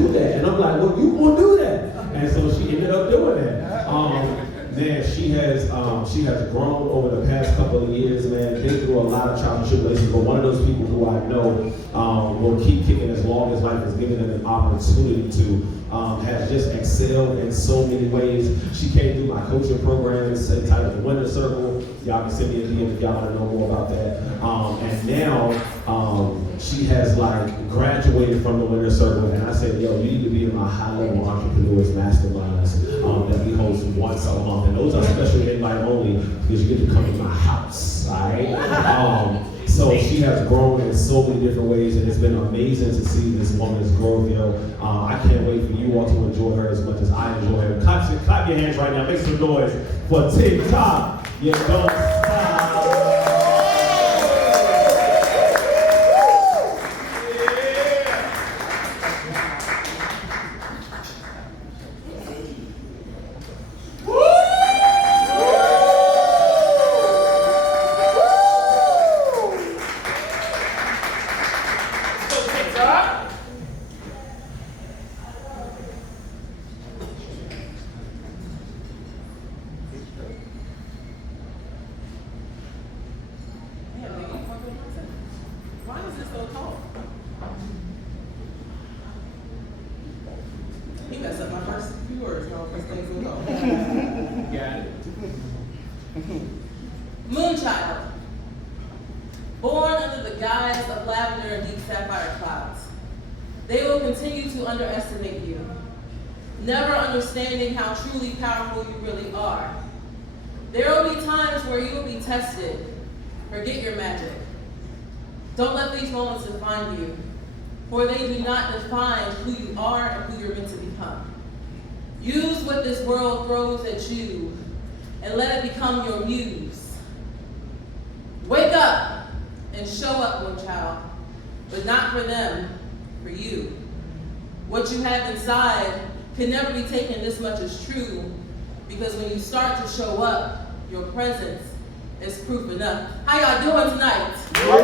do that. And I'm like, well, you gonna do that. And so she ended up doing that. Man, she has grown over the past couple of years, man, been through a lot of trials and tribulations, but one of those people who I know will keep kicking as long as life has given them an opportunity to, has just excelled in so many ways. She came through my coaching program, it's entitled The Winner Circle. Y'all can send me a DM if y'all want to know more about that. And now she has like graduated from the Winner Circle, and I said, yo, you need to be in my high-level entrepreneurs masterminds that we host once a month. And those are special invite only because you get to come to my house, all right? So she has grown in so many different ways, and it's been amazing to see this woman's growth, yo. I can't wait for you all to enjoy her as much as I enjoy her. Clap your hands right now, make some noise for TikTok. You don't stop. Moonchild, born under the guise of lavender and deep sapphire clouds. They will continue to underestimate you, never understanding how truly powerful you really are. There will be times where you will be tested. Forget your magic. Don't let these moments define you, for they do not define who you are and who you're meant to become. Use what this world throws at you and let it become your muse. Wake up and show up, Moonchild, but not for them, for you. What you have inside can never be taken this much as true, because when you start to show up, your presence is proof enough. How y'all doing tonight? All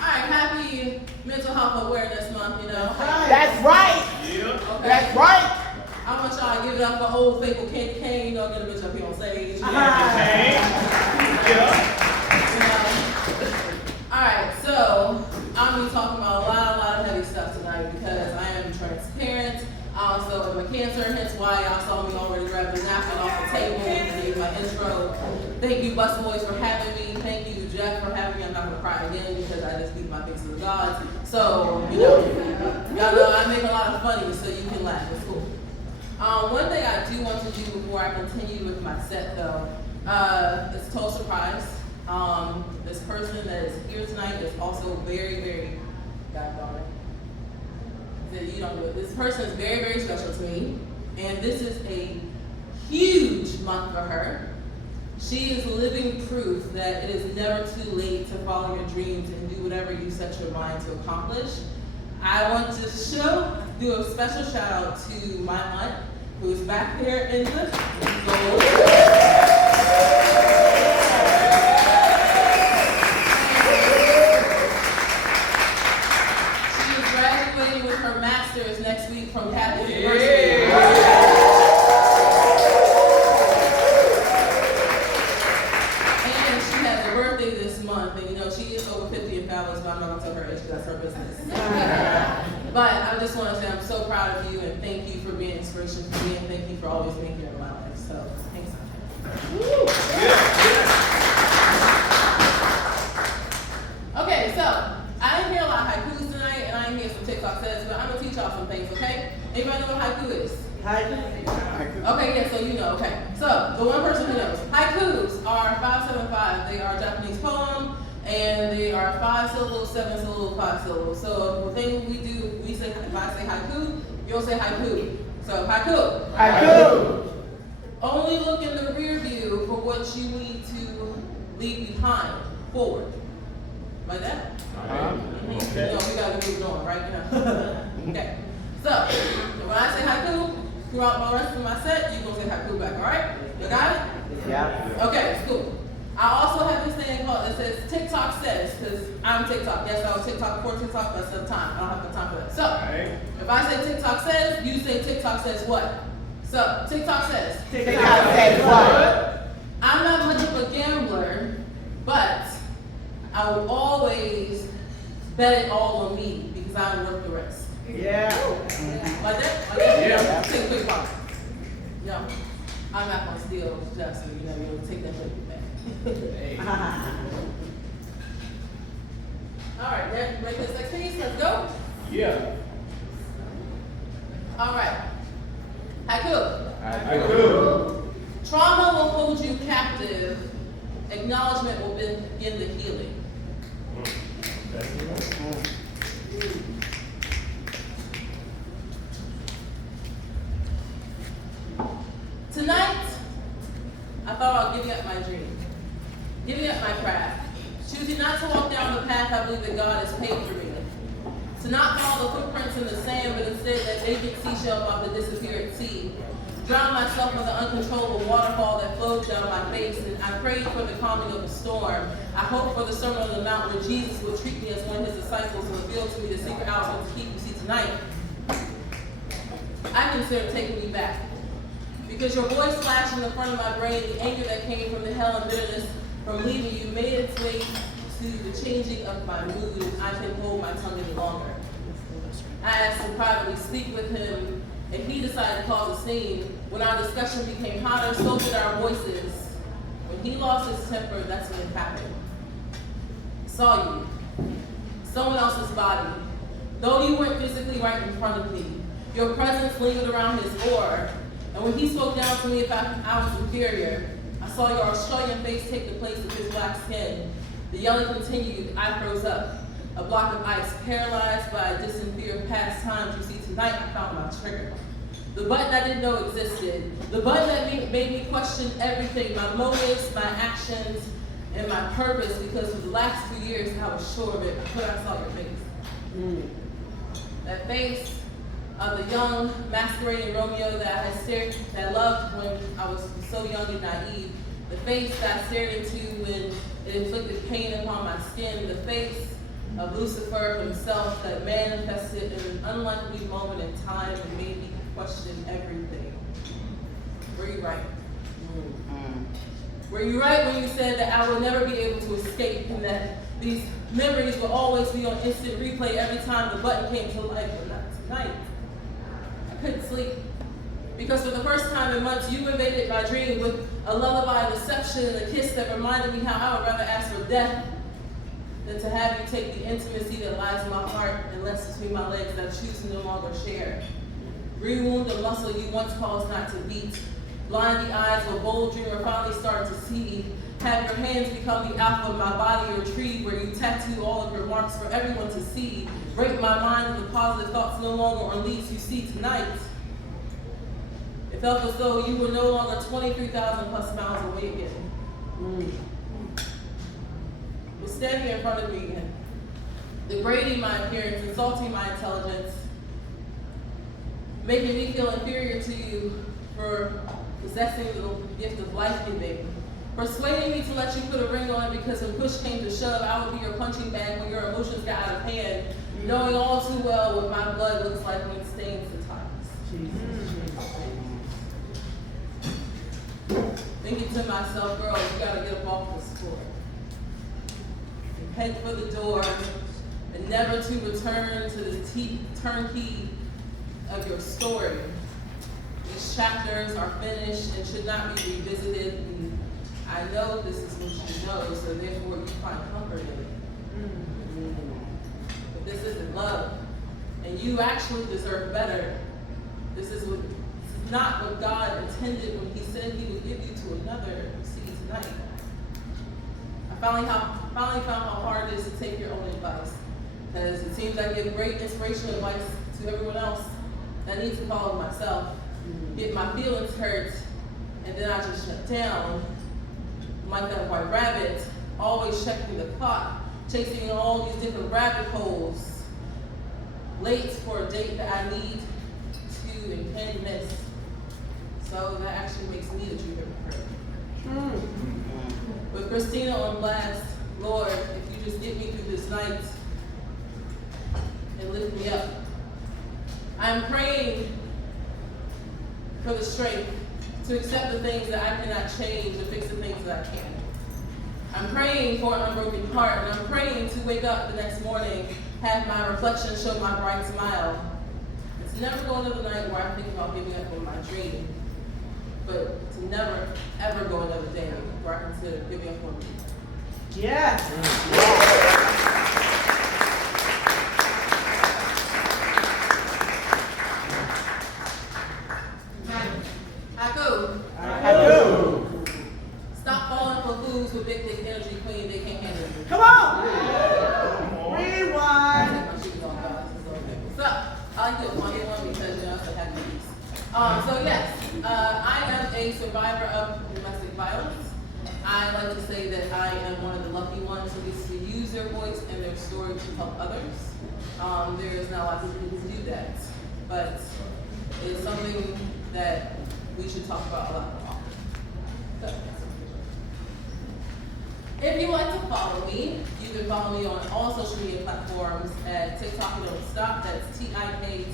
right, happy Mental Health Awareness Month, you know. That's right. Yeah. Okay. That's right. I want y'all to give it up for old faithful Candy Cane. You know, get a bitch up here on stage. Alright, so I'm going to be talking about a lot of heavy stuff tonight because I am transparent. So with my cancer, hence why y'all saw me already grab the napkin off the table and gave my intro. Thank you, Busboys, for having me. Thank you, Jeff, for having me. I'm not going to cry again because I just beat my face to the gods. So, you know, y'all know I make a lot of funny so you can laugh. It's cool. One thing I do want to do before I continue with my set, though, is a total surprise. This person that is here tonight is also very, God darn it. You don't do it. This person is very special to me, and this is a huge month for her. She is living proof that it is never too late to follow your dreams and do whatever you set your mind to accomplish. I want to do a special shout out to my aunt, who is back there in the gold. She is graduating with her master's next week from Catholic University. And she has a birthday this month, and you know, she is over 50 and fabulous, but I'm not going to tell her age because that's her business. But I just want to say I'm so proud of you, and thank you for being inspiration for me, and thank you for always being here in my life. So, thanks. Okay, so I didn't hear a lot of haikus tonight, and I didn't hear some TikTok says, but I'm going to teach y'all some things, okay? Anybody know what haiku is? Haiku. Okay, yeah, so you know, okay. So, the one person who knows. Haikus are 575. They are a Japanese poem. And they are 5 syllables, 7 syllables, 5 syllables. So the thing we do, we say, if I say haiku, you'll say haiku. So haiku. Haiku. Only look in the rear view for what you need to leave behind, forward. Like that? Mm-hmm. Okay. You know, we gotta move on, right? You know. Okay. So when I say haiku, throughout the rest of my set, you're gonna say haiku back, all right? You got it? Yeah. Okay, cool. I also have this thing called, it says TikTok says, because I'm TikTok. Yes, I was TikTok before TikTok, but some time. I don't have the time for that. So, if I say TikTok says, you say TikTok says what? So, TikTok says. TikTok says what? I'm not much of a gambler, but I would always bet it all on me because I am worth the risk. Yeah. Like that? Like that? Yeah. Take a quick pause. Yo, I'm not gonna steal just so you know you don't take that with you back. All right, then break this next piece. Let's go. Yeah. All right. Haiku. Haiku. Trauma will hold you captive. Acknowledgement will begin the healing. Tonight, I thought I'll giving up my dream, giving up my craft, choosing not to walk down the path I believe that God has paved for me. To not follow the footprints in the sand, but instead that vacant seashell off the disappeared sea. Drown myself in the uncontrollable waterfall that flowed down my face, and I prayed for the calming of the storm. I hoped for the Sermon on the Mount where Jesus would treat me as one of his disciples and reveal to me the secret hours of the keep. You see, tonight, I consider taking me back. Because your voice flashed in the front of my brain, the anger that came from the hell and bitterness from leaving you made its way to the changing of my mood, and I couldn't hold my tongue any longer. I asked him privately speak with him, and he decided to cause a scene. When our discussion became hotter, so did our voices. When he lost his temper, that's when it happened. Saw you. Someone else's body. Though you weren't physically right in front of me, your presence lingered around his oar. And when he spoke down to me about I was superior, I saw your Australian face take the place of his black skin. The yelling continued. I froze up. A block of ice, paralyzed by a distant fear of past times. You see, tonight I found my trigger. The button I didn't know existed. The button that made me question everything, my motives, my actions, and my purpose, because for the last 2 years I was sure of it until I saw your face. That face of the young, masquerading Romeo that I loved when I was so young and naive. The face that I stared into when it inflicted pain upon my skin. The face of Lucifer himself that manifested in an unlikely moment in time and made me question everything. Were you right? Were you right when you said that I would never be able to escape and that these memories will always be on instant replay every time the button came to life? But not tonight. I couldn't sleep. Because for the first time in months, you invaded my dream with a lullaby deception and a kiss that reminded me how I would rather ask for death than to have you take the intimacy that lies in my heart and rests between my legs that I choose to no longer share. Rewound the muscle you once caused not to beat. Blind the eyes of a bold dreamer finally started to see. Have your hands become the alpha of my body or tree where you tattoo all of your marks for everyone to see. Break my mind with the positive thoughts no longer on leads you see tonight. It felt as though you were no longer 23,000 plus miles away again. You're standing in front of me again, degrading my appearance, insulting my intelligence, making me feel inferior to you for possessing the gift of life-giving, persuading me to let you put a ring on it because when push came to shove, I would be your punching bag when your emotions got out of hand, knowing all too well what my blood looks like when it stains the times. Thinking to myself, girl, you gotta get up off this floor. And head for the door, and never to return to the turnkey of your story. These chapters are finished and should not be revisited. And I know this is what you know, so therefore you find comfort in it. But this isn't love, and you actually deserve better. This is not what God intended when He said He would give you to another. You see tonight. I finally found how hard it is to take your own advice, because it seems I give great inspirational advice to everyone else. I need to follow myself, get my feelings hurt, and then I just shut down. Like that white rabbit, always checking the clock, chasing all these different rabbit holes, late for a date that I need to and can miss. So that actually makes me the true hypocrite. With Christina on blast, Lord, if you just get me through this night and lift me up. I'm praying for the strength to accept the things that I cannot change and fix the things that I can. I'm praying for an unbroken heart, and I'm praying to wake up the next morning, have my reflection show my bright smile. It's never go another night where I think about giving up on my dream, but to never, ever go another day where I consider giving up on me. Yes. Haku. Stop falling for fools with big dick energy, queen. They can't handle you. Come on. Rewind. So, I like the funny one because you know it's a happy piece. So yes, I am a survivor of domestic violence. I like to say that I am one of the lucky ones who gets to use their voice and their story to help others. There is not a lot of people who do that, but it's something that we should talk about a lot more. So, if you like to follow me, you can follow me on all social media platforms at TikTok Don't Stop. That's TikTokYA.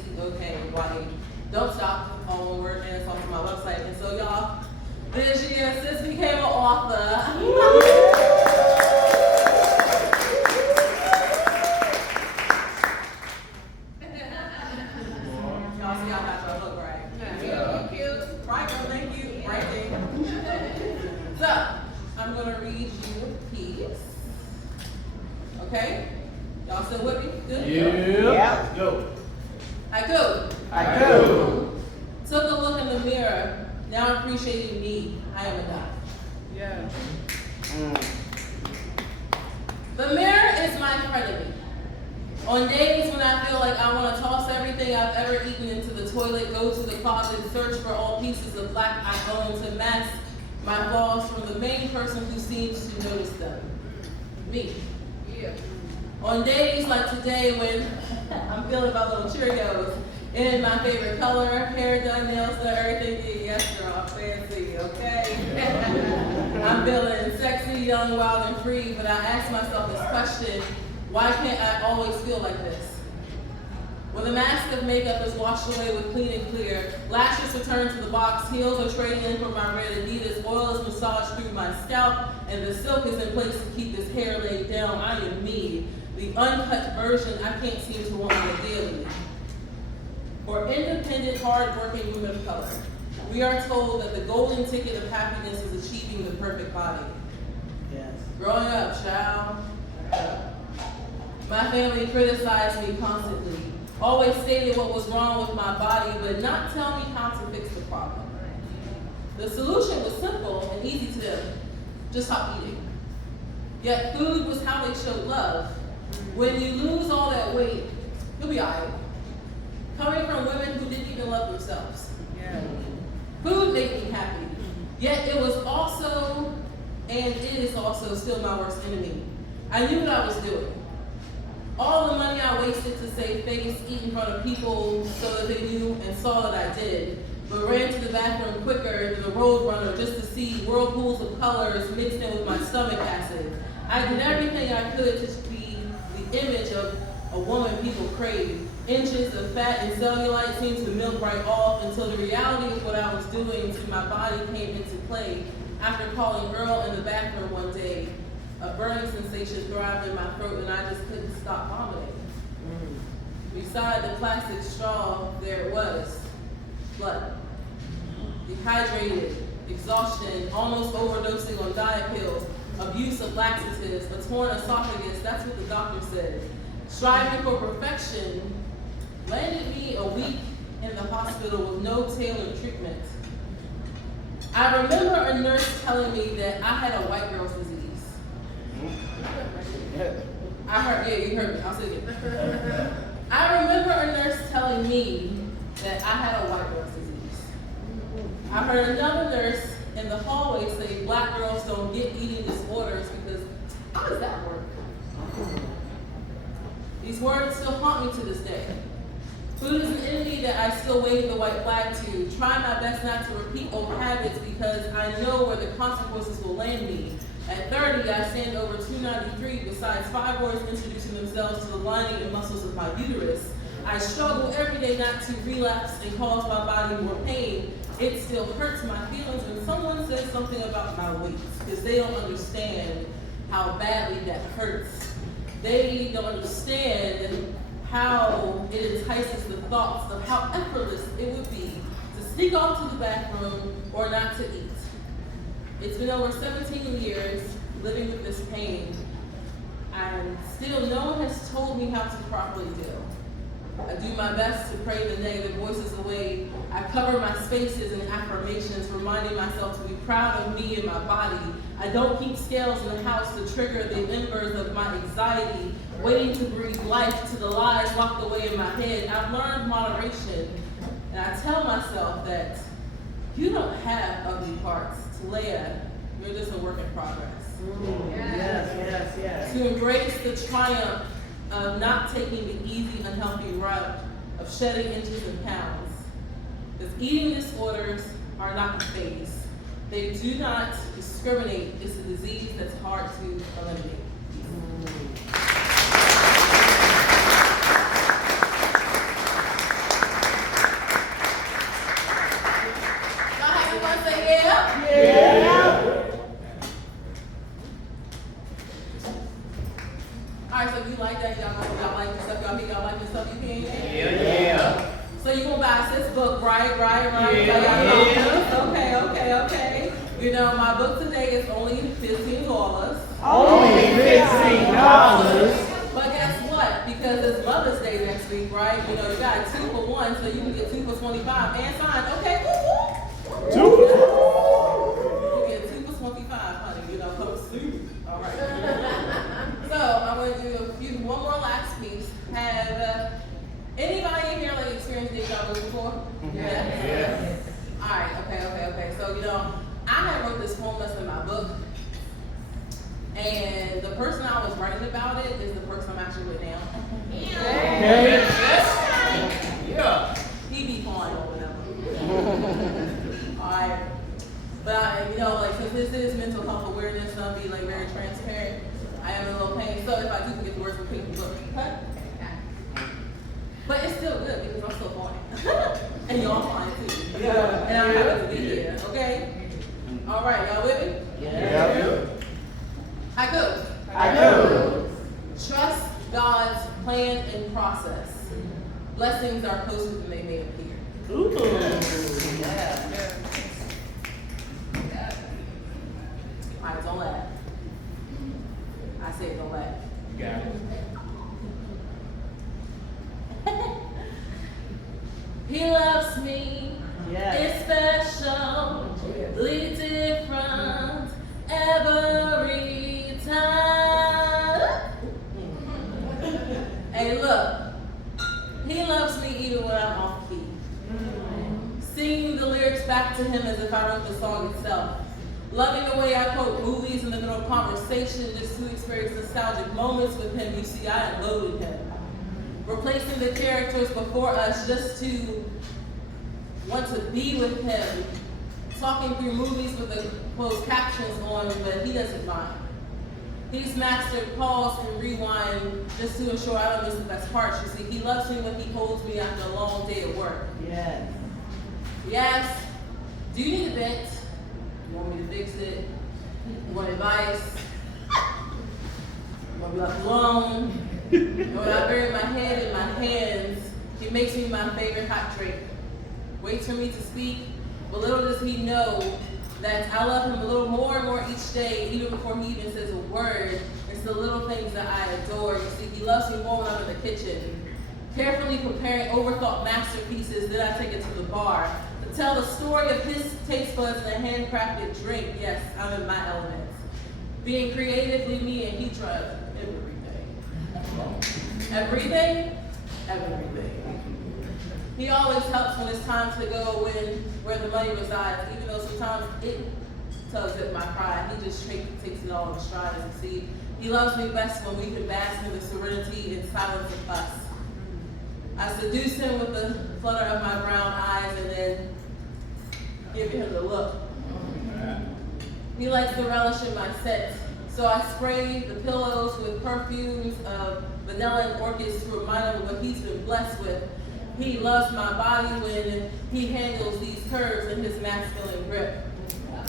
Don't Stop, all one word, and it's also my website. And so y'all, this year, sis became an author. Y'all see I got your hook, right? Thank you. Right, girl, thank you. Right there. So, I'm gonna read you a piece. Okay? Y'all still with me? Good? Yeah. Go. I go. Took a look in the mirror. Now I'm appreciating me. I am enough. Yeah. The mirror is my frenemy. On days when I feel like I want to toss everything I've ever eaten into the toilet, go to the closet, search for all pieces of black I own to mask my flaws from the main person who seems to notice them. Me. Yeah. On days like today when I'm feeling my little Cheerios in my favorite color, hair done, nails done, everything did. Yes, girl, I'm fancy, okay? I'm feeling sexy, young, wild, and free, but I ask myself this question, why can't I always feel like this? When the mask of makeup is washed away with clean and clear, lashes return to the box, heels are trading in for my red Adidas, oil is massaged through my scalp, and the silk is in place to keep this hair laid down. I am me, the uncut version I can't seem to want on a daily. For independent, hard-working women of color, we are told that the golden ticket of happiness is achieving the perfect body. Yes. Growing up, child, my family criticized me constantly, always stated what was wrong with my body, but not tell me how to fix the problem. The solution was simple and easy to them, just stop eating. Yet food was how they showed love. When you lose all that weight, you'll be all right. Coming from women who didn't even love themselves. Yeah. Food made me happy, yet it was also, and it is also still my worst enemy. I knew what I was doing. All the money I wasted to save face, eat in front of people so that they knew and saw that I did, but ran to the bathroom quicker than a road runner just to see whirlpools of colors mixed in with my stomach acid. I did everything I could to be the image of a woman people crave. Inches of fat and cellulite seemed to melt right off until the reality of what I was doing to my body came into play. After calling Earl in the bathroom one day, a burning sensation thrived in my throat and I just couldn't stop vomiting. Beside the plastic straw, there it was, blood. Dehydrated, exhaustion, almost overdosing on diet pills, abuse of laxatives, a torn esophagus, that's what the doctor said. Striving for perfection landed me a week in the hospital with no tailored treatment. I remember a nurse telling me that I had a white girl's disease. I heard, yeah, you heard me, I'll say it again. I remember a nurse telling me that I had a white girl's disease. I heard another nurse in the hallway say black girls don't get eating disorders because, how does that work? These words still haunt me to this day. Food is an enemy that I still wave the white flag to. Try my best not to repeat old habits because I know where the consequences will land me. At 30, I stand over 293 besides fibroids introducing themselves to the lining and muscles of my uterus. I struggle every day not to relapse and cause my body more pain. It still hurts my feelings when someone says something about my weight because they don't understand how badly that hurts. They don't understand how it entices the thoughts of how effortless it would be to sneak off to the bathroom or not to eat. It's been over 17 years living with this pain, and still no one has told me how to properly deal. I do my best to pray the negative voices away. I cover my spaces in affirmations, reminding myself to be proud of me and my body. I don't keep scales in the house to trigger the embers of my anxiety, waiting to breathe life to the lies locked away in my head. I've learned moderation, and I tell myself that you don't have ugly parts. Leah, you're just a work in progress. Yes. To embrace the triumph of not taking the easy, unhealthy route of shedding inches and pounds. Because eating disorders are not a phase. They do not discriminate. It's a disease that's hard to eliminate. Alright, so if you like that, y'all like this stuff, y'all like this stuff, you can? Yeah. So you gonna buy this book, right? Yeah. Okay. You know, my book today is only $15. Only $15. But guess what? Because it's Mother's Day next week, right? You know, you got 2 for 1, so you can get 2 for 25 and signed. Okay, woo-woo. 2. You get 2 for 25, honey. You know, come soon. All right. So I'm going to do one more last piece. Have anybody in here like experienced deja vu before? Yeah. All right. Okay. So you know, I had wrote this poem that's in my book, and the person I was writing about it is the person I'm actually with now. Yeah. He be fine or whatever. All right. But you know, like since this is mental health awareness, I'll be like very transparent. I am in a little pain, so if I do get the words from the book, cut. But it's still good because I'm still fine. And y'all fine too. Yeah. And I'm happy to be here, okay? All right, y'all with me? Yeah. Haiku. Trust God's plan and process. Blessings are closer than they may appear. Ooh. Yeah. All right, don't laugh. I said don't laugh. Got it. He loves me. Yes. It's specially different every time. Hey, look. He loves me even when I'm off key. Singing the lyrics back to him as if I wrote the song itself. Loving the way I quote movies in the middle of conversation just to experience nostalgic moments with him. You see, I unloaded him. Replacing the characters before us just to want to be with him. Talking through movies with the closed captions on, but he doesn't mind. He's mastered pause and rewind just to ensure I don't miss the best parts. You see, he loves me when he holds me after a long day at work. Yes. Yes. Do you need a vent? You want me to fix it? You want advice? You want to be left alone? And when I bury my head in my hands, he makes me my favorite hot drink. Waits for me to speak, but little does he know that I love him a little more and more each day, even before he even says a word. It's the little things that I adore. You see, he loves me more when I'm in the kitchen, carefully preparing overthought masterpieces. Then I take it to the bar to tell the story of his taste buds and a handcrafted drink. Yes, I'm in my elements. Being creatively me, and he tries everything. Everything? Everything. He always helps when it's time to go where the money resides, even though sometimes it tugs at my pride. He just takes it all in stride, as you see. He loves me best when we can bask in the serenity and silence of us. I seduce him with the flutter of my brown eyes and then give him the look. He likes to relish in my scent, so I spray the pillows with perfumes of vanilla and orchids to remind him of what he's been blessed with. He loves my body when he handles these curves in his masculine grip.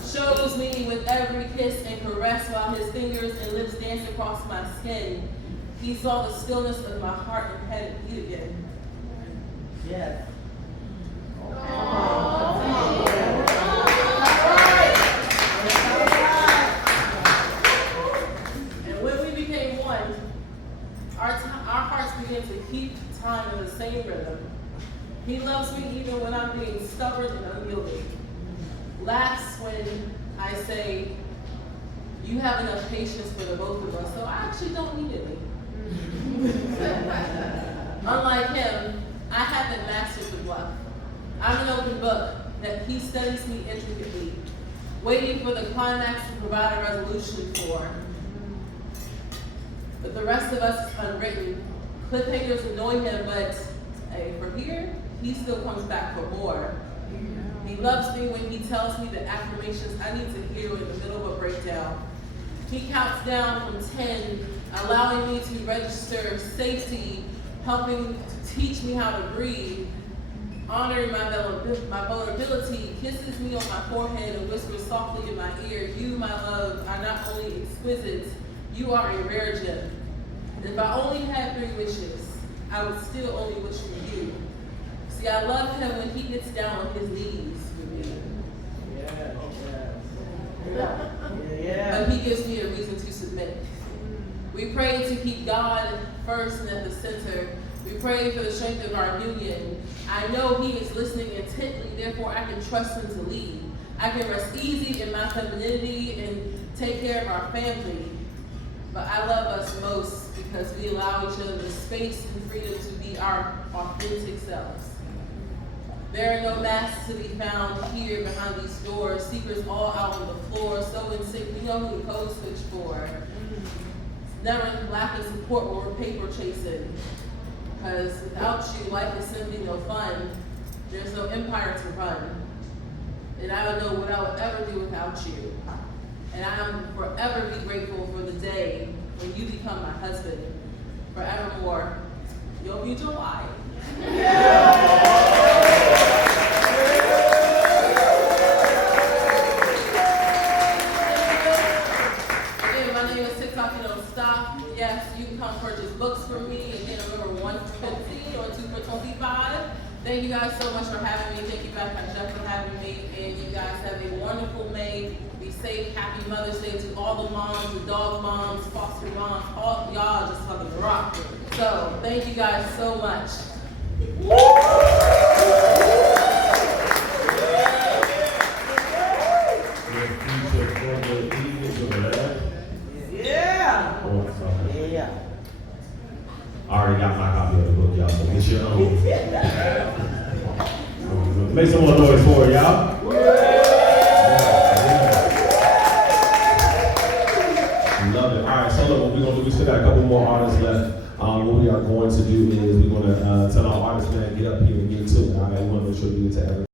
Shows me with every kiss and caress while his fingers and lips dance across my skin. He saw the stillness of my heart and had it beat again. Yes. And when we became one, our hearts began to keep time in the same rhythm. He loves me even when I'm being stubborn and unyielding. Laughs when I say, you have enough patience for the both of us, so I actually don't need any. Unlike him, I haven't mastered the bluff. I'm an open book that he studies me intricately, waiting for the climax to provide a resolution for. But the rest of us is unwritten. Cliffhangers annoy him, but hey, from here, he still comes back for more. He loves me when he tells me the affirmations I need to hear in the middle of a breakdown. He counts down from 10, allowing me to register safety, helping to teach me how to breathe, honoring my vulnerability, kisses me on my forehead and whispers softly in my ear, you, my love, are not only exquisite, you are a rare gem. If I only had 3 wishes, I would still only wish for you. See, I love him when he gets down on his knees for me. But he gives me a reason to submit. We pray to keep God first and at the center. We pray for the strength of our union. I know he is listening intently, therefore I can trust him to lead. I can rest easy in my femininity and take care of our family. But I love us most because we allow each other the space and freedom to be our authentic selves. There are no masks to be found here behind these doors. Secrets all out on the floor. So in sync, we know who to code switch for. Never lacking support when we're paper chasing. Because without you, life is simply no fun. There's no empire to run. And I don't know what I would ever do without you. And I am forever be grateful for the day when you become my husband. Forevermore, your future wife. Again, my name is TikTok, you don't stop. Yes, you can come purchase books from me. Again, remember 1 for $50 or 2 for $25. Thank you guys so much for having me. Thank you back, Jeff, for having me. And you guys have a wonderful May. Be safe. Happy Mother's Day to all the moms, the dog moms, foster moms, all y'all just fucking rock. So thank you guys so much. Yeah. I already got my copy of the book, y'all, so get your own. Make some more noise for it, y'all. Love it. All right, so look, what we're going to do, we still got a couple more artists left. What we are going to do is we're going to tell our artists, man, get up here and get to it. All right, we want to make sure we get to everything.